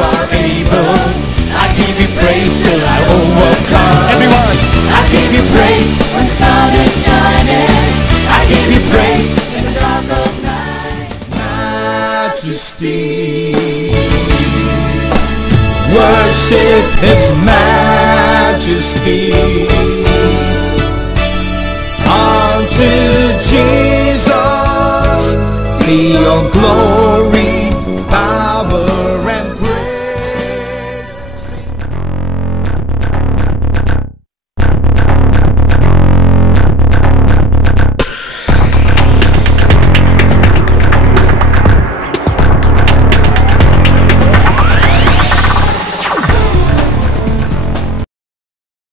are able. I give you praise till I overcome. Everyone, I give you praise when the sun is shining. I give you praise in the dark of night. Majesty, worship His majesty. Unto Jesus be all glory.